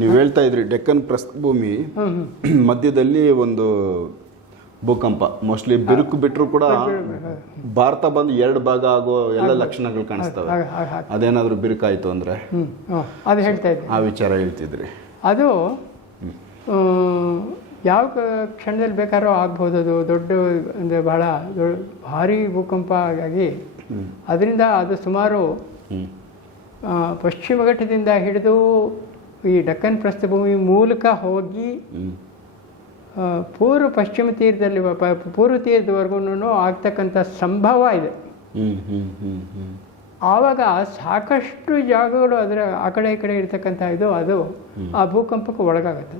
ನೀವು ಹೇಳ್ತಾ ಇದ್ರಿ ಡೆಕ್ಕನ್ ಪ್ರಸ್ಥಭೂಮಿ ಮಧ್ಯದಲ್ಲಿ ಒಂದು ಭೂಕಂಪ. ಮೋಸ್ಟ್ಲಿ ಬಿರುಕು ಬಿಟ್ಟರು ಕೂಡ ಭಾರತ ಬಂದು ಎರಡು ಭಾಗ ಆಗೋ ಎಲ್ಲ ಲಕ್ಷಣಗಳು ಕಾಣಿಸ್ತವೆ. ಅದೇನಾದರೂ ಬಿರುಕಾಯಿತು ಅಂದ್ರೆ? ಅದು ಹೇಳ್ತಾ ಇದ್ದೆ. ಆ ವಿಚಾರ ಹೇಳ್ತಿದ್ರಿ. ಅದು ಯಾವ ಕ್ಷಣದಲ್ಲಿ ಬೇಕಾದ್ರೂ ಆಗ್ಬೋದು. ಅದು ದೊಡ್ಡ ಅಂದರೆ ಬಹಳ ದೊಡ್ಡ ಭಾರಿ ಭೂಕಂಪ ಆಗಿ ಅದರಿಂದ ಅದು ಸುಮಾರು ಪಶ್ಚಿಮ ಘಟ್ಟದಿಂದ ಹಿಡಿದು ಈ ಡಕ್ಕನ್ ಪ್ರಸ್ಥಭೂಮಿ ಮೂಲಕ ಹೋಗಿ ಪೂರ್ವ ಪಶ್ಚಿಮ ತೀರದಲ್ಲಿ ಪೂರ್ವ ತೀರದವರೆಗೂ ಆಗ್ತಕ್ಕಂಥ ಸಂಭವ ಇದೆ. ಆವಾಗ ಸಾಕಷ್ಟು ಜಾಗಗಳು ಅದರ ಆ ಕಡೆ ಈ ಕಡೆ ಇರ್ತಕ್ಕಂಥ ಇದು ಅದು ಆ ಭೂಕಂಪಕ್ಕೆ ಒಳಗಾಗುತ್ತೆ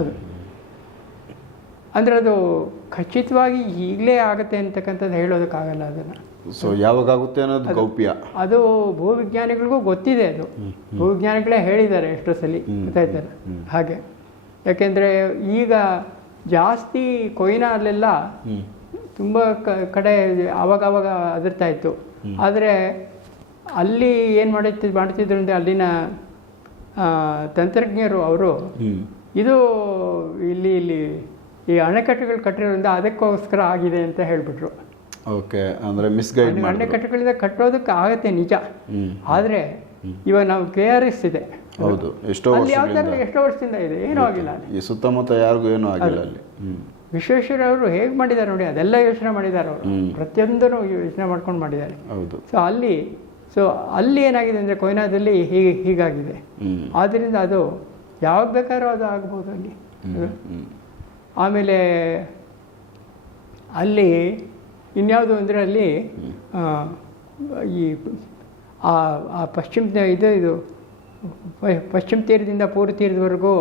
ಅದು. ಅಂದರೆ ಅದು ಖಚಿತವಾಗಿ ಈಗಲೇ ಆಗುತ್ತೆ ಅಂತಕ್ಕಂಥದ್ದು ಹೇಳೋದಕ್ಕಾಗಲ್ಲ ಅದನ್ನು. ಸೊ ಯಾವಾಗ ಆಗುತ್ತೆ ಅನ್ನೋದು ಗೌಪ್ಯ. ಅದು ಭೂವಿಜ್ಞಾನಿಗಳಿಗೂ ಗೊತ್ತಿದೆ ಅದು. ಭೂವಿಜ್ಞಾನಿಗಳೇ ಹೇಳಿದ್ದಾರೆ ಎಷ್ಟೋ ಸಲ ಗೊತ್ತಾಯ್ತಲ್ಲ ಹಾಗೆ. ಯಾಕೆಂದರೆ ಈಗ ಜಾಸ್ತಿ ಕೊಯ್ನಾ ಅಲ್ಲೆಲ್ಲ ತುಂಬ ಕ ಕಡೆ ಆವಾಗ ಆವಾಗ ಅದರ್ತಾ ಇತ್ತು. ಆದರೆ ಅಲ್ಲಿ ಏನು ಮಾಡುತ್ತಿ ಮಾಡ್ತಿದ್ರು ಅಂದರೆ ಅಲ್ಲಿನ ತಂತ್ರಜ್ಞರು ಅವರು ಇದು ಇಲ್ಲಿ ಇಲ್ಲಿ ಈ ಅಣೆಕಟ್ಟುಗಳು ಕಟ್ಟಿರೋದ್ರಿಂದ ಅದಕ್ಕೋಸ್ಕರ ಆಗಿದೆ ಅಂತ ಹೇಳಿಬಿಟ್ರು. ಓಕೆ ಅಂದರೆ ಮಿಸ್ಗೈಡ್ ಅಣೆಕಟ್ಟುಗಳಿಂದ ಕಟ್ಟೋದಕ್ಕೆ ಆಗುತ್ತೆ ನಿಜ. ಆದರೆ ಇವಾಗ ನಾವು ಕೆ ಆರ್ ಎಸ್ ಇದೆ. ಹೌದು ಎಷ್ಟೋ ಎಷ್ಟೋ ವರ್ಷದಿಂದ ಇದೆ ಏನೂ ಆಗಿಲ್ಲ ಈ ಸುತ್ತಮುತ್ತ ಯಾರಿಗೂ ಏನೂ ಆಗಿಲ್ಲ ಅಲ್ಲಿ. ಹ್ಮ್. ವಿಶ್ವೇಶ್ವರ ಅವರು ಹೇಗೆ ಮಾಡಿದ್ದಾರೆ ನೋಡಿ ಅದೆಲ್ಲ ಯೋಚನೆ ಮಾಡಿದ್ದಾರೆ ಅವರು. ಪ್ರತಿಯೊಂದನ್ನು ಯೋಚನೆ ಮಾಡ್ಕೊಂಡು ಮಾಡಿದ್ದಾರೆ. ಹೌದು. ಸೊ ಅಲ್ಲಿ ಸೊ ಅಲ್ಲಿ ಏನಾಗಿದೆ ಅಂದರೆ ಕೊಯ್ನಾದಲ್ಲಿ ಹೀಗೆ ಹೀಗಾಗಿದೆ. ಆದ್ದರಿಂದ ಅದು ಯಾವಾಗ ಬೇಕಾದ್ರೂ ಅದು ಆಗ್ಬೋದು ಅಲ್ಲಿ. ಆಮೇಲೆ ಅಲ್ಲಿ ಇನ್ಯಾವುದು ಅಂದರೆ ಅಲ್ಲಿ ಈ ಆ ಪಶ್ಚಿಮ ಇದು ಇದು ಪಶ್ಚಿಮ ತೀರದಿಂದ ಪೂರ್ವ ತೀರದವರೆಗೂ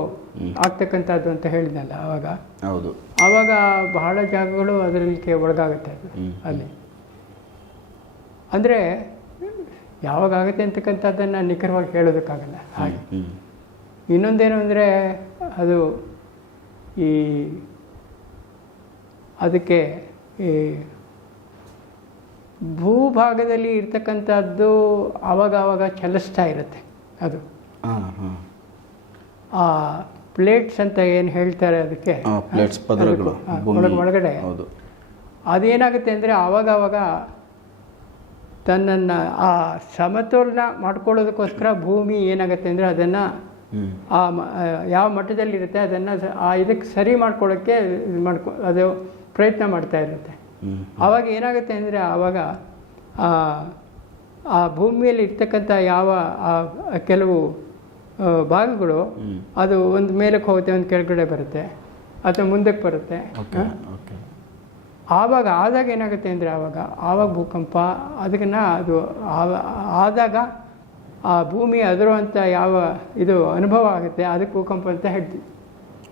ಆಗ್ತಕ್ಕಂಥದ್ದು ಅಂತ ಹೇಳಿದ್ನಲ್ಲ ಆವಾಗ ಹೌದು. ಆವಾಗ ಬಹಳ ಜಾಗಗಳು ಅದರಲ್ಲಿ ಒಳಗಾಗುತ್ತೆ ಅದು ಅಲ್ಲಿ. ಅಂದರೆ ಯಾವಾಗ ಆಗುತ್ತೆ ಅಂತಕ್ಕಂಥದ್ದನ್ನು ನಿಖರವಾಗಿ ಹೇಳೋದಕ್ಕಾಗಲ್ಲ. ಹಾಗೆ. ಇನ್ನೊಂದೇನು ಅಂದರೆ ಅದು ಈ ಅದಕ್ಕೆ ಈ ಭೂಭಾಗದಲ್ಲಿ ಇರ್ತಕ್ಕಂಥದ್ದು ಆವಾಗವಾಗ ಆವಾಗ ಚಲಿಸ್ತಾ ಇರುತ್ತೆ ಅದು. ಆ ಪ್ಲೇಟ್ಸ್ ಅಂತ ಏನು ಹೇಳ್ತಾರೆ ಅದಕ್ಕೆ? ಒಳಗಡೆ. ಹೌದು. ಅದೇನಾಗುತ್ತೆ ಅಂದರೆ ಆವಾಗವಾಗ ಆವಾಗ ತನ್ನನ್ನು ಆ ಸಮತೋಲನ ಮಾಡ್ಕೊಳ್ಳೋದಕ್ಕೋಸ್ಕರ ಭೂಮಿ ಏನಾಗುತ್ತೆ ಅಂದರೆ ಅದನ್ನು ಆ ಯಾವ ಮಟ್ಟದಲ್ಲಿರುತ್ತೆ ಅದನ್ನು ಆ ಇದಕ್ಕೆ ಸರಿ ಮಾಡ್ಕೊಳ್ಳೋಕ್ಕೆ ಇದು ಮಾಡ್ಕೊ ಅದು ಪ್ರಯತ್ನ ಮಾಡ್ತಾ ಇರುತ್ತೆ. ಆವಾಗ ಏನಾಗುತ್ತೆ ಅಂದರೆ ಆವಾಗ ಆ ಭೂಮಿಯಲ್ಲಿ ಇರ್ತಕ್ಕಂಥ ಯಾವ ಆ ಕೆಲವು ಭಾಗಗಳು ಅದು ಒಂದು ಮೇಲಕ್ಕೆ ಹೋಗುತ್ತೆ ಒಂದು ಕೆಳಗಡೆ ಬರುತ್ತೆ ಅಥವಾ ಮುಂದಕ್ಕೆ ಬರುತ್ತೆ. ಆವಾಗ ಆದಾಗ ಏನಾಗುತ್ತೆ ಅಂದರೆ ಆವಾಗ ಆವಾಗ ಭೂಕಂಪ ಅದಕ್ಕನ್ನ ಅದು ಆದಾಗ ಆ ಭೂಮಿ ಅದರುವಂಥ ಯಾವ ಇದು ಅನುಭವ ಆಗುತ್ತೆ ಅದಕ್ಕೆ ಭೂಕಂಪ ಅಂತ ಹೇಳ್ತೀವಿ.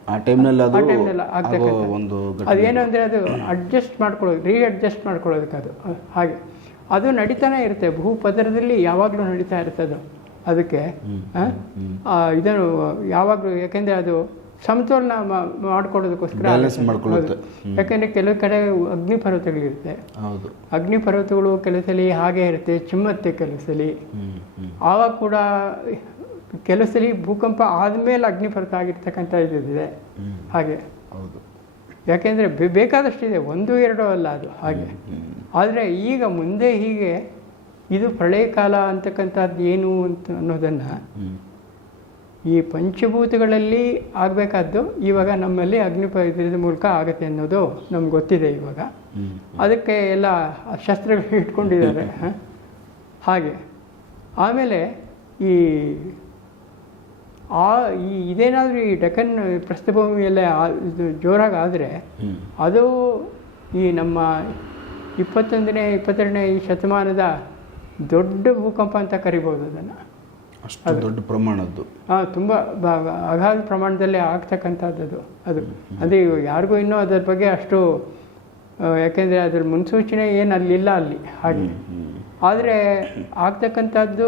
ಆ ಟೈಮ್ನಲ್ಲಿ ಅದು ಆ ಟೈಮ್ನಲ್ಲಿ ಆಗ್ತಕ್ಕಂಥ ಒಂದು. ಅದೇನು ಅಂದರೆ ಅದು ಅಡ್ಜಸ್ಟ್ ಮಾಡ್ಕೊಳ್ಳೋದು ರೀ ಅಡ್ಜಸ್ಟ್ ಮಾಡ್ಕೊಳ್ಳೋದಕ್ಕೆ ಅದು ಹಾಗೆ. ಅದು ನಡೀತಾನೆ ಇರುತ್ತೆ ಭೂಪದರದಲ್ಲಿ ಯಾವಾಗಲೂ ನಡೀತಾ ಇರುತ್ತೆ ಅದು. ಅದಕ್ಕೆ ಇದನ್ನು ಯಾವಾಗಲೂ ಯಾಕೆಂದರೆ ಅದು ಸಮತೋಲನ ಮಾಡ್ಕೊಳ್ಳೋದಕ್ಕೋಸ್ಕರ. ಯಾಕೆಂದರೆ ಕೆಲವು ಕಡೆ ಅಗ್ನಿ ಪರ್ವತಗಳಿರುತ್ತೆ ಹೌದು. ಅಗ್ನಿ ಪರ್ವತಗಳು ಕೆಲವು ಸಲ ಹಾಗೆ ಇರುತ್ತೆ ಚಿಮ್ಮತ್ತೆ ಕೆಲಸಲಿ ಆವಾಗ ಕೂಡ ಕೆಲಸಲಿ ಸಲ ಭೂಕಂಪ ಆದಮೇಲೆ ಅಗ್ನಿ ಪರ್ವತ ಆಗಿರ್ತಕ್ಕಂಥ ಇದಿದೆ. ಹಾಗೆ. ಹೌದು. ಯಾಕೆಂದರೆ ಬೇಕಾದಷ್ಟಿದೆ ಒಂದು ಎರಡು ಅಲ್ಲ ಅದು ಹಾಗೆ. ಆದರೆ ಈಗ ಮುಂದೆ ಹೀಗೆ ಇದು ಪ್ರಳಯ ಕಾಲ ಅಂತಕ್ಕಂಥದ್ದು ಏನು ಅಂತ ಅನ್ನೋದನ್ನು ಈ ಪಂಚಭೂತಗಳಲ್ಲಿ ಆಗಬೇಕಾದ್ದು ಇವಾಗ ನಮ್ಮಲ್ಲಿ ಅಗ್ನಿ ಪ- ಇದ್ರದ ಮೂಲಕ ಆಗುತ್ತೆ ಅನ್ನೋದು ನಮ್ಗೆ ಗೊತ್ತಿದೆ ಇವಾಗ. ಅದಕ್ಕೆ ಎಲ್ಲ ಶಸ್ತ್ರಗಳು ಇಟ್ಕೊಂಡಿದ್ದಾರೆ? ಹಾಗೆ. ಆಮೇಲೆ ಈ ಆ ಈ ಇದೇನಾದರೂ ಈ ಡೆಕ್ಕನ್ ಪ್ರಸ್ಥಭೂಮಿಯಲ್ಲೇ ಇದು ಜೋರಾಗಿ ಆದರೆ ಅದು ಈ ನಮ್ಮ ಇಪ್ಪತ್ತೊಂದನೇ ಇಪ್ಪತ್ತೆರಡನೇ ಈ ಶತಮಾನದ ದೊಡ್ಡ ಭೂಕಂಪ ಅಂತ ಕರಿಬೋದು ಅದನ್ನು. ಅಷ್ಟು ದೊಡ್ಡ ಪ್ರಮಾಣದ್ದು. ತುಂಬ ಅಗಾಧ ಪ್ರಮಾಣದಲ್ಲಿ ಆಗ್ತಕ್ಕಂಥದ್ದು ಅದು. ಅದೇ ಯಾರಿಗೂ ಇನ್ನೂ ಅದರ ಬಗ್ಗೆ ಅಷ್ಟು ಯಾಕೆಂದರೆ ಅದ್ರ ಮುನ್ಸೂಚನೆ ಏನು ಅಲ್ಲಿಲ್ಲ ಅಲ್ಲಿ ಹಾಗೆ. ಆದರೆ ಆಗ್ತಕ್ಕಂಥದ್ದು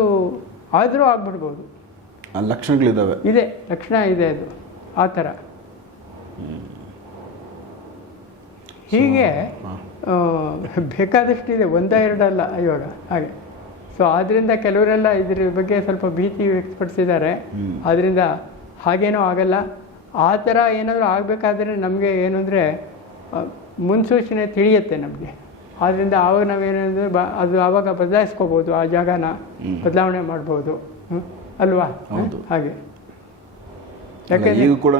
ಆದರೂ ಆಗ್ಬಿಡ್ಬೋದು. ಲಕ್ಷಣಗಳಿದ್ದಾವೆ ಇದೆ ಲಕ್ಷಣ ಇದೆ ಅದು ಆ ಥರ. ಹೀಗೆ ಹಾ. ಬೇಕಾದಷ್ಟಿದೆ ಒಂದ ಎರಡಲ್ಲ ಇವಾಗ ಹಾಗೆ. ಸೊ ಆದ್ದರಿಂದ ಕೆಲವರೆಲ್ಲ ಇದ್ರ ಬಗ್ಗೆ ಸ್ವಲ್ಪ ಭೀತಿ ವ್ಯಕ್ತಪಡಿಸಿದ್ದಾರೆ. ಆದ್ರಿಂದ ಆದ್ದರಿಂದ ಹಾಗೇನೂ ಆಗಲ್ಲ. ಆ ಥರ ಏನಾದರೂ ಆಗಬೇಕಾದ್ರೆ ನಮಗೆ ಏನು ಅಂದರೆ ಮುನ್ಸೂಚನೆ ತಿಳಿಯುತ್ತೆ ನಮಗೆ. ಆದ್ರಿಂದ ಆವಾಗ ನಾವೇನಂದರೆ ಬ ಅದು ಆವಾಗ ಬದಲಾಯಿಸ್ಕೋಬೋದು ಆ ಜಾಗನ ಬದಲಾವಣೆ ಮಾಡ್ಬೋದು? ಅಲ್ವಾ. ಹಾಗೆ. ಈಗ ಕೂಡ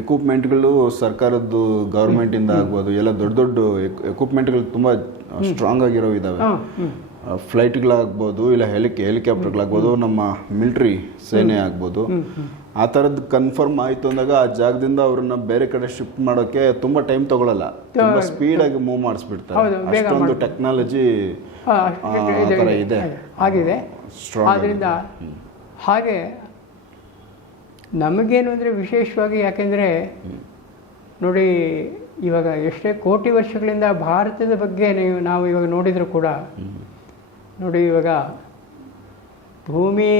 ಎಕ್ವಿಪ್ಮೆಂಟ್ಗಳು ಸರ್ಕಾರದ್ದು ಗೌರ್ಮೆಂಟಿಂದ ಆಗ್ಬೋದು ಎಲ್ಲ ದೊಡ್ಡ ದೊಡ್ಡ ಎಕ್ವಿಪ್ಮೆಂಟ್ಗಳು ತುಂಬಾ ಸ್ಟ್ರಾಂಗ್ ಆಗಿರೋ ಇದಾವೆ. ಫ್ಲೈಟ್ಗಳಾಗ್ಬೋದು ಇಲ್ಲ ಹೆಲಿಕೆ ಹೆಲಿಕಾಪ್ಟರ್ಗಳಾಗ್ಬೋದು ನಮ್ಮ ಮಿಲ್ಟ್ರಿ ಸೇನೆ ಆಗ್ಬೋದು. ಆ ಥರದ್ದು ಕನ್ಫರ್ಮ್ ಆಯಿತು ಅಂದಾಗ ಆ ಜಾಗದಿಂದ ಅವ್ರನ್ನ ಬೇರೆ ಕಡೆ ಶಿಫ್ಟ್ ಮಾಡೋಕ್ಕೆ ತುಂಬ ಟೈಮ್ ತಗೊಳ್ಳಲ್ಲ ತುಂಬ ಸ್ಪೀಡಾಗಿ ಮೂವ್ ಮಾಡಿಸ್ಬಿಡ್ತಾರೆ. ಅಷ್ಟೊಂದು ಟೆಕ್ನಾಲಜಿ ಇದೆ. ಆಗಿದೆ. ಆದ್ದರಿಂದ ಹಾಗೆ ನಮಗೇನು ಅಂದರೆ ವಿಶೇಷವಾಗಿ ಯಾಕೆಂದರೆ ನೋಡಿ ಇವಾಗ ಎಷ್ಟೇ ಕೋಟಿ ವರ್ಷಗಳಿಂದ ಭಾರತದ ಬಗ್ಗೆ ನೀವು ನಾವು ಇವಾಗ ನೋಡಿದರೂ ಕೂಡ ನೋಡಿ ಇವಾಗ ಭೂಮಿ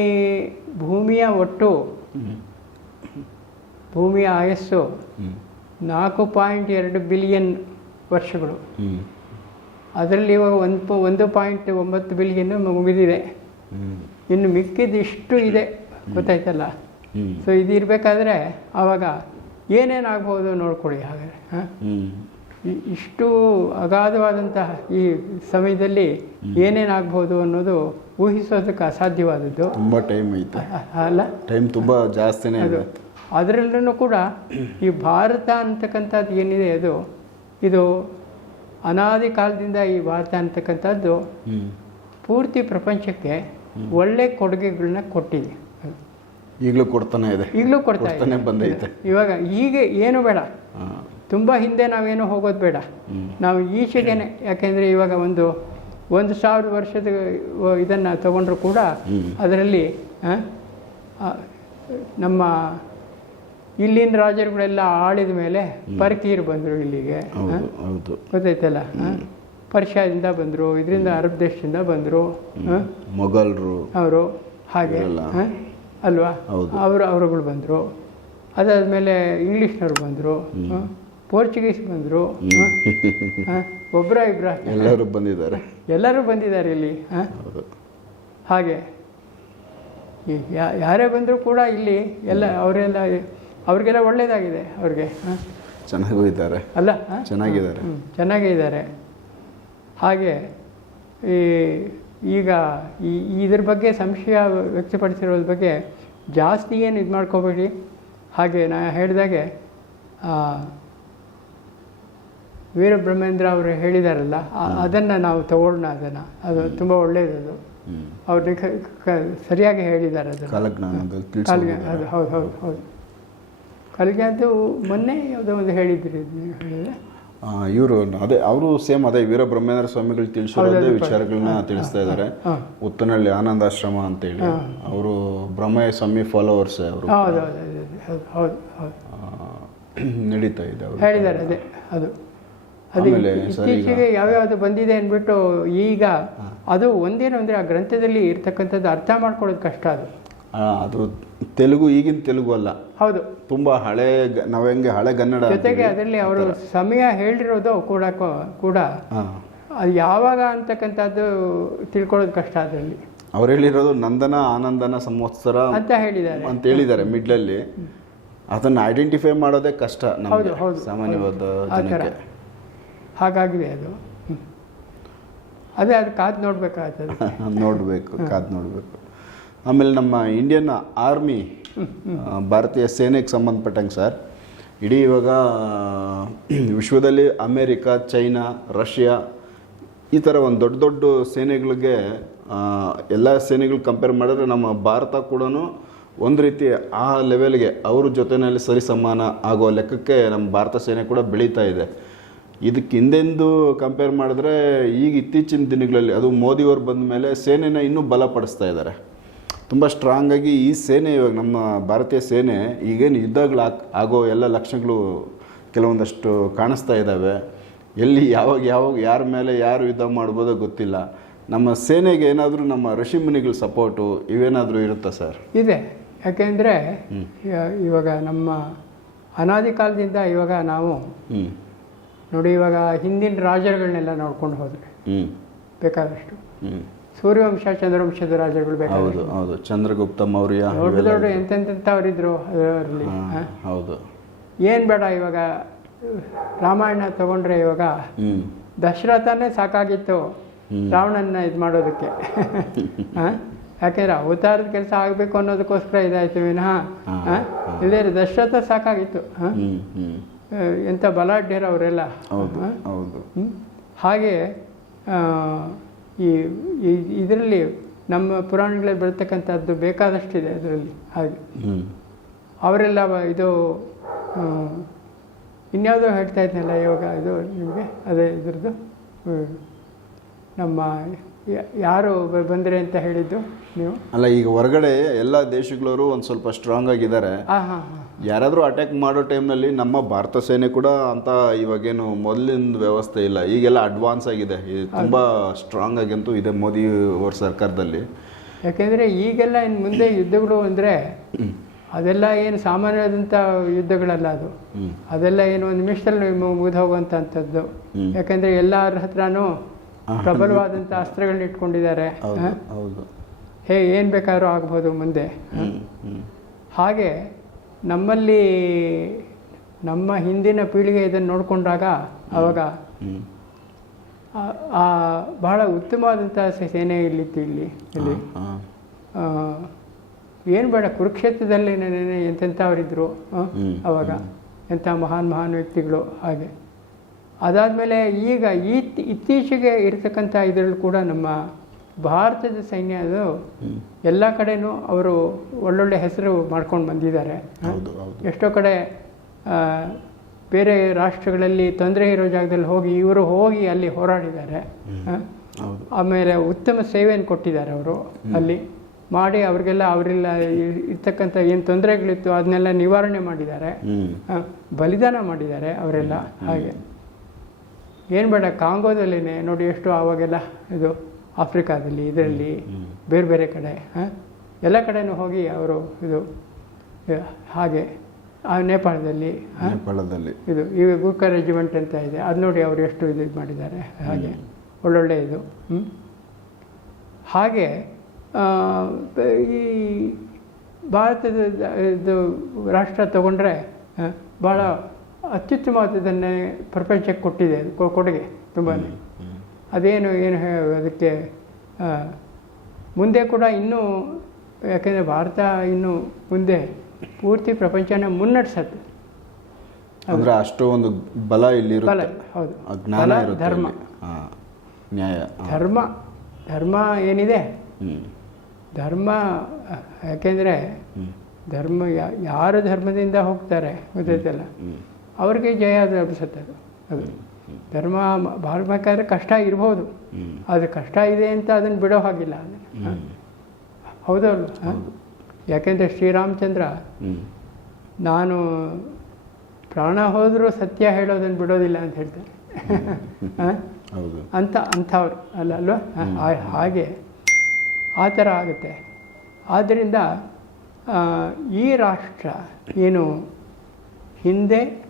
ಭೂಮಿಯ ಒಟ್ಟು ಭೂಮಿಯ ಆಯಸ್ಸು. ನಾಲ್ಕು ಪಾಯಿಂಟ್ ಎರಡು ಬಿಲಿಯನ್ ವರ್ಷಗಳು. ಅದರಲ್ಲಿ ಇವಾಗ ಒಂದು ಒಂದು ಪಾಯಿಂಟ್ ಒಂಬತ್ತು ಬಿಲಿಯನ್ ಮುಗಿದಿದೆ. ಇನ್ನು ಮಿಕ್ಕಿದಿಷ್ಟು ಇದೆ. ಗೊತ್ತಾಯ್ತಲ್ಲ. ಸೊ ಇದು ಇರಬೇಕಾದ್ರೆ ಆವಾಗ ಏನೇನಾಗ್ಬೋದು ನೋಡ್ಕೊಳ್ಳಿ ಹಾಗಾದ್ರೆ ಹಾಂ? ಇಷ್ಟು ಅಗಾಧವಾದಂತಹ ಈ ಸಮಯದಲ್ಲಿ ಏನೇನಾಗ್ಬೋದು ಅನ್ನೋದು ಊಹಿಸೋದಕ್ಕೆ ಅಸಾಧ್ಯವಾದದ್ದು. ತುಂಬ ಟೈಮ್ ಐತೆ ಅಲ್ಲ? ಟೈಮ್ ತುಂಬ ಜಾಸ್ತಿನೇ ಅದು ಅದರಲ್ಲೂ ಕೂಡ ಈ ಭಾರತ ಅಂತಕ್ಕಂಥದ್ದು ಏನಿದೆ ಅದು ಇದು ಅನಾದಿ ಕಾಲದಿಂದ ಈ ಭಾರತ ಅಂತಕ್ಕಂಥದ್ದು ಪೂರ್ತಿ ಪ್ರಪಂಚಕ್ಕೆ ಒಳ್ಳೆ ಕೊಡುಗೆಗಳನ್ನ ಕೊಟ್ಟಿದೆ. ಈಗಲೂ ಕೊಡ್ತಾನೆ ಇದೆ. ಈಗಲೂ ಕೊಡ್ತಾ ಕೊಡ್ತಾನೆ ಬಂದೈತೆ. ಇವಾಗ ಈಗ ಏನು ಬೇಡ. ತುಂಬ ಹಿಂದೆ ನಾವೇನು ಹೋಗೋದು ಬೇಡ. ನಾವು ಈಚೆಗೇನೆ ಯಾಕೆಂದರೆ ಇವಾಗ ಒಂದು ಒಂದು ಸಾವಿರ ವರ್ಷದ ಇದನ್ನು ತಗೊಂಡ್ರು ಕೂಡ ಅದರಲ್ಲಿ ನಮ್ಮ ಇಲ್ಲಿನ ರಾಜರುಗಳೆಲ್ಲ ಆಳಿದ ಮೇಲೆ ಪರ್ಕೀರು ಬಂದರು ಇಲ್ಲಿಗೆ ಗೊತ್ತಾಯ್ತಲ್ಲ? ಪರ್ಷಿಯಾದಿಂದ ಬಂದರು ಇದರಿಂದ ಅರಬ್ ದೇಶದಿಂದ ಬಂದರು ಮೊಘಲ್ರು. ಅವರು ಹಾಗೆ? ಅಲ್ವಾ? ಅವರು ಅವರುಗಳು ಬಂದರು. ಅದಾದಮೇಲೆ ಇಂಗ್ಲೀಷ್ನವ್ರು ಬಂದರು ಪೋರ್ಚುಗೀಸ್ ಬಂದರು ಒಬ್ಬರ ಇಬ್ಬರ ಎಲ್ಲರೂ ಬಂದಿದ್ದಾರೆ. ಎಲ್ಲರೂ ಬಂದಿದ್ದಾರೆ ಇಲ್ಲಿ ಹಾಗೆ. ಯಾರೇ ಬಂದರೂ ಕೂಡ ಇಲ್ಲಿ ಎಲ್ಲ ಅವರೆಲ್ಲ ಅವ್ರಿಗೆಲ್ಲ ಒಳ್ಳೆಯದಾಗಿದೆ ಅವ್ರಿಗೆ ಹಾಂ? ಚೆನ್ನಾಗೂ ಇದ್ದಾರೆ. ಅಲ್ಲ ಹಾಂ? ಚೆನ್ನಾಗಿದ್ದಾರೆ. ಹ್ಞೂ ಚೆನ್ನಾಗೇ ಇದ್ದಾರೆ. ಹಾಗೆ ಈ ಈಗ ಈ ಇದ್ರ ಬಗ್ಗೆ ಸಂಶಯ ವ್ಯಕ್ತಪಡಿಸಿರೋದ್ರ ಬಗ್ಗೆ ಜಾಸ್ತಿ ಏನು ಇದು ಮಾಡ್ಕೋಬೇಡಿ. ಹಾಗೆ ನಾ ಹೇಳಿದಾಗೆ ವೀರಬ್ರಹ್ಮೇಂದ್ರ ಅವರು ಹೇಳಿದಾರಲ್ಲ ಅದನ್ನು ನಾವು ತಗೊಳ್ಳೋಣ ಅದನ್ನು. ಅದು ತುಂಬ ಒಳ್ಳೆಯದು ಅವ್ರ ಸರಿಯಾಗಿ ಹೇಳಿದ್ದಾರೆ ಅದು ಕಾಲಿಗೆ ಅದು ಹೌದು ಹೌದು ಹೌದು. ಕಾಲಿಗೆ ಅದು ಮೊನ್ನೆ ಯಾವುದೋ ಒಂದು ಹೇಳಿದ್ರಿ ಹೇಳಿದ್ರೆ. ಇವರು ಅದೇ ಅವರು ಸೇಮ್ ಅದೇ ವೀರಬ್ರಹ್ಮೇಂದ್ರ ಸ್ವಾಮಿಗಳು ತಿಳಿಸಿರೋದೇ ಹೌದು, ವಿಚಾರಗಳನ್ನ ತಿಳಿಸ್ತಾ ಇದ್ದಾರೆ ಉತ್ತನಹಳ್ಳಿ ಆನಂದಾಶ್ರಮ ಅಂತೇಳಿ. ಅವರು ಬ್ರಹ್ಮಯ್ಯ ಸ್ವಾಮಿ ಫಾಲೋವರ್ಸ್ ಅವರು. ನಡೀತಾ ಇದೆ ಅವರು ಹೇಳಿದ್ದಾರೆ ಅದೇ ಅದು. ಅದು ಇತ್ತೀಚೆಗೆ ಯಾವ್ಯಾವುದು ಬಂದಿದೆ ಅಂದ್ಬಿಟ್ಟು ಈಗ ಅದು ಒಂದೇನು ಅಂದರೆ ಆ ಗ್ರಂಥದಲ್ಲಿ ಇರ್ತಕ್ಕಂಥದ್ದು ಅರ್ಥ ಮಾಡ್ಕೊಳ್ಳೋದು ಕಷ್ಟ ಅದು. ಅದು ತೆಲುಗು ಈಗಿನ ತೆಲುಗು ಅಲ್ಲ. ಹೌದು. ತುಂಬಾ ಹಳೆ ನಾವು ಹೆಂಗೆ ಹಳೆ ಕನ್ನಡ ಜೊತೆಗೆ ಅದರಲ್ಲಿ ಅವರು ಸಮಯ ಹೇಳಿರೋದು ಕೂಡ ಕೂಡ. ಅದು ಯಾವಾಗ ಅಂತಕ್ಕಂಥದ್ದು ತಿಳ್ಕೊಳ್ಳೋದು ಕಷ್ಟ ಅದರಲ್ಲಿ. ಅವ್ರು ಹೇಳಿರೋದು ನಂದನ ಆನಂದನ ಸಂವತ್ಸರ ಅಂತ ಹೇಳಿದ್ದಾರೆ. ಅಂತ ಹೇಳಿದ್ದಾರೆ ಮಿಡ್ಲಲ್ಲಿ. ಅದನ್ನ ಐಡೆಂಟಿಫೈ ಮಾಡೋದೇ ಕಷ್ಟ ನಮಗೆ ಸಾಮಾನ್ಯವಾದ ಜನಕ್ಕೆ. ಹಾಗಾಗಿದೆ ಅದು. ಅದೇ ಅದು ಕಾದು ನೋಡ್ಬೇಕಾಗ್ತದೆ ನೋಡಬೇಕು ಕಾದು ನೋಡಬೇಕು. ಆಮೇಲೆ ನಮ್ಮ ಇಂಡಿಯನ್ ಆರ್ಮಿ ಭಾರತೀಯ ಸೇನೆಗೆ ಸಂಬಂಧಪಟ್ಟಂಗೆ ಸರ್ ಇಡೀ ಇವಾಗ ವಿಶ್ವದಲ್ಲಿ ಅಮೇರಿಕಾ ಚೈನಾ ರಷ್ಯಾ ಈ ಥರ ಒಂದು ದೊಡ್ಡ ದೊಡ್ಡ ಸೇನೆಗಳಿಗೆ ಎಲ್ಲ ಸೇನೆಗಳು ಕಂಪೇರ್ ಮಾಡಿದ್ರೆ ನಮ್ಮ ಭಾರತ ಕೂಡ ಒಂದು ರೀತಿ ಆ ಲೆವೆಲ್ಗೆ ಅವ್ರ ಜೊತೆಯಲ್ಲಿ ಸರಿ ಸಮಾನ ಆಗೋ ಲೆಕ್ಕಕ್ಕೆ ನಮ್ಮ ಭಾರತ ಸೇನೆ ಕೂಡ ಬೆಳೀತಾ ಇದೆ. ಇದಕ್ಕೆ ಹಿಂದೆಂದು ಕಂಪೇರ್ ಮಾಡಿದ್ರೆ ಈಗ ಇತ್ತೀಚಿನ ದಿನಗಳಲ್ಲಿ ಅದು ಮೋದಿಯವರು ಬಂದ ಮೇಲೆ ಸೇನೆನ ಇನ್ನೂ ಬಲಪಡಿಸ್ತಾ ಇದ್ದಾರೆ. ತುಂಬ ಸ್ಟ್ರಾಂಗಾಗಿ ಈ ಸೇನೆ ಇವಾಗ ನಮ್ಮ ಭಾರತೀಯ ಸೇನೆ ಈಗೇನು ಯುದ್ಧಗಳು ಆಗೋ ಎಲ್ಲ ಲಕ್ಷಣಗಳು ಕೆಲವೊಂದಷ್ಟು ಕಾಣಿಸ್ತಾ ಇದ್ದಾವೆ. ಎಲ್ಲಿ ಯಾವಾಗ ಯಾವಾಗ ಯಾರ ಮೇಲೆ ಯಾರು ಯುದ್ಧ ಮಾಡ್ಬೋದೋ ಗೊತ್ತಿಲ್ಲ. ನಮ್ಮ ಸೇನೆಗೆ ಏನಾದರೂ ನಮ್ಮ ಋಷಿಮುನಿಗಳ ಸಪೋರ್ಟು ಇವೇನಾದರೂ ಇರುತ್ತಾ ಸರ್? ಇದೆ. ಯಾಕೆಂದರೆ ಇವಾಗ ನಮ್ಮ ಅನಾದಿ ಕಾಲದಿಂದ ಇವಾಗ ನಾವು ಹ್ಞೂ ನೋಡಿ ಇವಾಗ ಹಿಂದಿನ ರಾಜರುಗಳನ್ನೆಲ್ಲ ನೋಡ್ಕೊಂಡು ಹೋದ್ರೆ ಬೇಕಾದಷ್ಟು. ಸೂರ್ಯವಂಶ ಚಂದ್ರವಂಶದ ರಾಜರುಗಳು ಹೌದು ಹೌದು. ಚಂದ್ರಗುಪ್ತ ಮೌರ್ಯ ದೊಡ್ಡ ದೊಡ್ಡ ಎಂತೆಂತವರಿದ್ರು ಅದರಲ್ಲಿ ಹೌದು. ಏನ್ ಬೇಡ ಇವಾಗ ರಾಮಾಯಣ ತಗೊಂಡ್ರೆ ಇವಾಗ ಹ್ಮ್. ದಶರಥನೇ ಸಾಕಾಗಿತ್ತು ರಾವಣನ ರಾವಣನ್ನ ಇದು ಮಾಡೋದಕ್ಕೆ? ಯಾಕೆಂದ್ರೆ ಅವತಾರದ ಕೆಲಸ ಆಗಬೇಕು ಅನ್ನೋದಕ್ಕೋಸ್ಕರ ಇದಾಯ್ತು ವಿನಃ? ಇಲ್ಲದೇ ದಶರಥ ಸಾಕಾಗಿತ್ತು. ಎಂಥ ಬಲಾಢ್ಯರು ಅವರೆಲ್ಲ. ಹೌದು ಹೌದು? ಹಾಗೆ ಈ ಇದರಲ್ಲಿ ನಮ್ಮ ಪುರಾಣಗಳಲ್ಲಿ ಬರ್ತಕ್ಕಂಥದ್ದು ಬೇಕಾದಷ್ಟಿದೆ ಅದರಲ್ಲಿ. ಹಾಗೆ. ಅವರೆಲ್ಲ ಇದು ಇನ್ಯಾವುದೋ ಹೇಳ್ತಾ ಇದ್ನಲ್ಲ ಇವಾಗ ಇದು ನಿಮಗೆ? ಅದೇ ಇದ್ರದ್ದು. ನಮ್ಮ ಯಾರು ಬಂದ್ರೆ ಅಂತ ಹೇಳಿದ್ದು ನೀವು? ಅಲ್ಲ ಈಗ ಹೊರಗಡೆ ಎಲ್ಲ ದೇಶಗಳವರು ಒಂದು ಸ್ವಲ್ಪ ಸ್ಟ್ರಾಂಗ್ ಆಗಿದ್ದಾರೆ. ಹಾಂ ಹಾಂ ಹಾಂ. ಯಾರಾದರೂ ಅಟ್ಯಾಕ್ ಮಾಡೋ ಟೈಮ್ನಲ್ಲಿ ನಮ್ಮ ಭಾರತ ಸೇನೆ ಕೂಡ ಅಂತ ಇವಾಗೇನು ಮೊದಲಿನ ವ್ಯವಸ್ಥೆ ಇಲ್ಲ. ಈಗೆಲ್ಲ ಅಡ್ವಾನ್ಸ್ ಆಗಿದೆ. ತುಂಬ ಸ್ಟ್ರಾಂಗ್ ಆಗಂತೂ ಇದೆ ಮೋದಿ ಅವ್ರ ಸರ್ಕಾರದಲ್ಲಿ. ಯಾಕೆಂದರೆ ಈಗೆಲ್ಲ ಇನ್ನು ಮುಂದೆ ಯುದ್ಧಗಳು ಅಂದರೆ ಅದೆಲ್ಲ ಏನು ಸಾಮಾನ್ಯವಾದಂಥ ಯುದ್ಧಗಳಲ್ಲ ಅದು. ಅದೆಲ್ಲ ಏನು ಒಂದು ನಿಮಿಷದಲ್ಲಿ ಮುಗಿದು ಹೋಗುವಂಥದ್ದು. ಯಾಕೆಂದರೆ ಎಲ್ಲರ ಹತ್ರನೂ ಪ್ರಬಲವಾದಂಥ ಅಸ್ತ್ರಗಳನ್ನ ಇಟ್ಕೊಂಡಿದ್ದಾರೆ. ಹೇ. ಏನು ಬೇಕಾದರೂ ಆಗ್ಬೋದು ಮುಂದೆ. ಹಾಗೆ ನಮ್ಮಲ್ಲಿ ನಮ್ಮ ಹಿಂದಿನ ಪೀಳಿಗೆ ಇದನ್ನು ನೋಡಿಕೊಂಡಾಗ ಅವಾಗ ಆ- ಆ ಬಹಳ ಉತ್ತಮವಾದಂಥ ಸೇನೆ ಇಲ್ಲಿತ್ತು ಇಲ್ಲಿ ಇಲ್ಲಿ. ಏನು ಬೇಡ ಕುರುಕ್ಷೇತ್ರದಲ್ಲಿ ನೆನೆ ಎಂತೆಂಥವರಿದ್ದರು. ಅವಾಗ. ಎಂಥ ಮಹಾನ್ ಮಹಾನ್ ವ್ಯಕ್ತಿಗಳು ಹಾಗೆ. ಅದಾದಮೇಲೆ ಈಗ ಈ ಇತ್ತೀಚೆಗೆ ಇರತಕ್ಕಂಥ ಇದರಲ್ಲಿ ಕೂಡ ನಮ್ಮ ಭಾರತದ ಸೈನ್ಯ ಅದು ಎಲ್ಲ ಕಡೆನೂ ಅವರು ಒಳ್ಳೊಳ್ಳೆ ಹೆಸರು ಮಾಡ್ಕೊಂಡು ಬಂದಿದ್ದಾರೆ. ಎಷ್ಟೋ ಕಡೆ ಬೇರೆ ರಾಷ್ಟ್ರಗಳಲ್ಲಿ ತೊಂದರೆ ಇರೋ ಜಾಗದಲ್ಲಿ ಹೋಗಿ ಇವರು ಹೋಗಿ ಅಲ್ಲಿ ಹೋರಾಡಿದ್ದಾರೆ. ಆಮೇಲೆ ಉತ್ತಮ ಸೇವೆಯನ್ನು ಕೊಟ್ಟಿದ್ದಾರೆ ಅವರು ಅಲ್ಲಿ. ಮಾಡಿ ಅವ್ರಿಗೆಲ್ಲ ಅವರೆಲ್ಲ ಇರ್ತಕ್ಕಂಥ ಏನು ತೊಂದರೆಗಳಿತ್ತು ಅದನ್ನೆಲ್ಲ ನಿವಾರಣೆ ಮಾಡಿದ್ದಾರೆ. ಬಲಿದಾನ ಮಾಡಿದ್ದಾರೆ ಅವರೆಲ್ಲ ಹಾಗೆ. ಏನು ಬೇಡ ಕಾಂಗೋದಲ್ಲಿನೇ ನೋಡಿ ಎಷ್ಟು ಆವಾಗೆಲ್ಲ ಇದು ಆಫ್ರಿಕಾದಲ್ಲಿ ಇದರಲ್ಲಿ ಬೇರೆ ಬೇರೆ ಕಡೆ ಎಲ್ಲ ಕಡೆನೂ ಹೋಗಿ ಅವರು ಇದು ಹಾಗೆ ಆ ನೇಪಾಳದಲ್ಲಿ ನೇಪಾಳದಲ್ಲಿ. ಇದು ಈಗ ಗೂರ್ಖಾ ರೆಜಿಮೆಂಟ್ ಅಂತ ಇದೆ. ಅದು ನೋಡಿ ಅವರು ಎಷ್ಟು ಇದು ಇದು ಮಾಡಿದ್ದಾರೆ ಹಾಗೆ ಒಳ್ಳೊಳ್ಳೆ ಇದು? ಹಾಗೆ ಈ ಭಾರತದ ಇದು ರಾಷ್ಟ್ರ ತಗೊಂಡ್ರೆ ಭಾಳ ಅತ್ಯುತ್ತಮವಾದದನ್ನೇ ಪ್ರಪಂಚಕ್ಕೆ ಕೊಟ್ಟಿದೆ ಕೊಡುಗೆ ತುಂಬಾ ಅದೇನು ಏನು ಅದಕ್ಕೆ ಮುಂದೆ ಕೂಡ ಇನ್ನೂ ಯಾಕೆಂದರೆ ಭಾರತ ಇನ್ನು ಮುಂದೆ ಪೂರ್ತಿ ಪ್ರಪಂಚನ ಮುನ್ನಡೆಸತ್ತೆ. ಅಂದರೆ ಅಷ್ಟು ಒಂದು ಬಲ ಇಲ್ಲಿ ಬಲ ಹೌದು. ಜ್ಞಾನ ಧರ್ಮ. ನ್ಯಾಯ. ಧರ್ಮ ಧರ್ಮ ಏನಿದೆ? ಧರ್ಮ ಯಾಕೆಂದರೆ ಧರ್ಮ ಯಾರು ಧರ್ಮದಿಂದ ಹೋಗ್ತಾರೆ ಗೊತ್ತೈತಲ್ಲ ಅವ್ರಿಗೆ ಜಯ ಲಭಿಸುತ್ತೆ ಅದು. ಅದು ಧರ್ಮ ಮ- ಬಾಳ್ಬೇಕಾದ್ರೆ ಕಷ್ಟ ಇರ್ಬೋದು. ಅದು ಕಷ್ಟ ಇದೆ ಅಂತ ಅದನ್ನು ಬಿಡೋ ಹಾಗಿಲ್ಲ. ಹೌದಲ್ಲ ಯಾಕೆಂದರೆ ಶ್ರೀರಾಮಚಂದ್ರ ನಾನು ಪ್ರಾಣ ಹೋದರೂ ಸತ್ಯ ಹೇಳೋದನ್ನು ಬಿಡೋದಿಲ್ಲ ಅಂತ ಹೇಳ್ತಾರೆ. ಅಂತ ಅಂಥವ್ರು. ಅಲ್ಲ ಅಲ್ವಾ? ಹಾ- ಹಾಗೆ ಆ ಥರ ಆಗುತ್ತೆ. ಆದ್ದರಿಂದ ಈ ರಾಷ್ಟ್ರ ಏನು ಹಿಂದೆ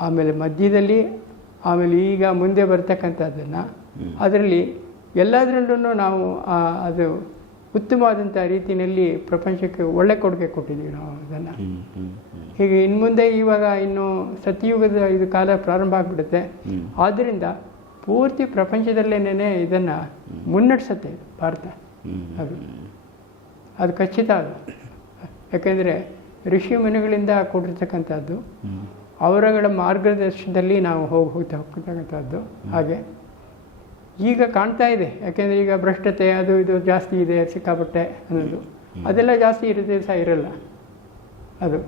ಆಮೇಲೆ ಮಧ್ಯದಲ್ಲಿ ಆಮೇಲೆ ಈಗ ಮುಂದೆ ಬರ್ತಕ್ಕಂಥದ್ದನ್ನು ಅದರಲ್ಲಿ ಎಲ್ಲದರಲ್ಲೂ ನಾವು ಅದು ಉತ್ತಮವಾದಂಥ ರೀತಿಯಲ್ಲಿ ಪ್ರಪಂಚಕ್ಕೆ ಒಳ್ಳೆ ಕೊಡುಗೆ ಕೊಟ್ಟಿದ್ದೀವಿ ನಾವು ಅದನ್ನು. ಹೀಗೆ ಇನ್ನು ಮುಂದೆ ಇವಾಗ ಇನ್ನು ಸತ್ಯಯುಗದ ಇದು ಕಾಲ ಪ್ರಾರಂಭ ಆಗಿಬಿಡುತ್ತೆ. ಆದ್ದರಿಂದ ಪೂರ್ತಿ ಪ್ರಪಂಚದಲ್ಲೇನೇ ಇದನ್ನು ಮುನ್ನಡೆಸುತ್ತೆ ಭಾರತ. ಅದು. ಅದು ಖಚಿತ ಅದು. ಯಾಕೆಂದರೆ ಋಷಿ ಮುನಿಗಳಿಂದ ಕೊಟ್ಟಿರ್ತಕ್ಕಂಥದ್ದು ಅವರಗಳ ಮಾರ್ಗದರ್ಶನದಲ್ಲಿ ನಾವು ಹೋಗಿ ಹೋಗ್ತಾ ಹೋಗ್ತಕ್ಕಂಥದ್ದು ಹಾಗೆ ಈಗ ಕಾಣ್ತಾ ಇದೆ. ಯಾಕೆಂದರೆ ಈಗ ಭ್ರಷ್ಟತೆ ಅದು ಇದು ಜಾಸ್ತಿ ಇದೆ ಸಿಕ್ಕಾಪಟ್ಟೆ ಅನ್ನೋದು. ಅದೆಲ್ಲ ಜಾಸ್ತಿ ಇರುತ್ತೆ ಸಹ ಇರಲ್ಲ. ಅದು.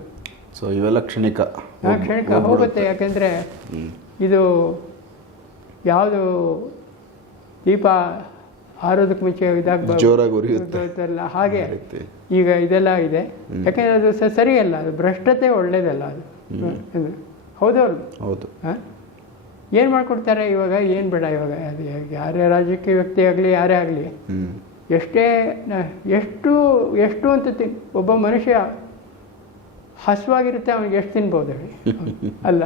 ಸೊ ಇವೆಲ್ಲ ಕ್ಷಣಿಕ. ಕ್ಷಣಿಕ ಹೋಗುತ್ತೆ. ಯಾಕೆಂದರೆ ಇದು ಯಾವುದು ದೀಪ ಆರೋದಕ್ಕೆ ಮುಂಚೆ ಇದಾಗ ಜೋರಾಗಿ ಹಾಗೆ ಈಗ ಇದೆಲ್ಲ ಇದೆ. ಯಾಕೆಂದರೆ ಅದು ಸರಿಯಲ್ಲ. ಅದು ಭ್ರಷ್ಟತೆ ಒಳ್ಳೇದಲ್ಲ ಅದು. ಹೌದೌದು ಹೌದು. ಏನು ಮಾಡ್ಕೊಡ್ತಾರೆ ಇವಾಗ? ಏನು ಬೇಡ ಇವಾಗ? ಅದು ಯಾರೇ ರಾಜಕೀಯ ವ್ಯಕ್ತಿ ಆಗಲಿ ಯಾರೇ ಆಗಲಿ. ಎಷ್ಟೇ ಎಷ್ಟು ಎಷ್ಟು ಅಂತ ತಿನ್ ಒಬ್ಬ ಮನುಷ್ಯ ಹಸುವಾಗಿರುತ್ತೆ ಅವನಿಗೆ ಎಷ್ಟು ತಿನ್ಬೋದು ಹೇಳಿ. ಅಲ್ಲ.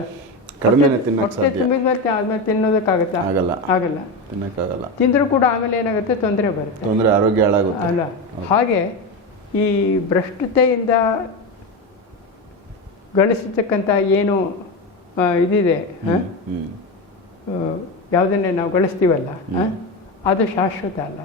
ಕಡಿಮೆನೆ ತಿನ್ನಕ್ಕೆ ತುಂಬಿದ ಮೇಲೆ ಆದ್ಮೇಲೆ ತಿನ್ನೋದಕ್ಕಾಗತ್ತಾ? ಆಗಲ್ಲ. ಆಗಲ್ಲ. ತಿನ್ನಕ್ಕಾಗಲ್ಲ. ತಿಂದರೂ ಕೂಡ ಆಮೇಲೆ ಏನಾಗುತ್ತೆ? ತೊಂದರೆ ಬರುತ್ತೆ. ತೊಂದರೆ ಆರೋಗ್ಯ ಹಾಳಾಗುತ್ತೆ. ಅಲ್ಲ. ಹಾಗೆ ಈ ಭ್ರಷ್ಟತೆಯಿಂದ ಗಳಿಸತಕ್ಕಂಥ ಏನು ಇದಿದೆ ಯಾವುದನ್ನೇ ನಾವು ಗಳಿಸ್ತೀವಲ್ಲ ಅದು ಶಾಶ್ವತ ಅಲ್ಲ.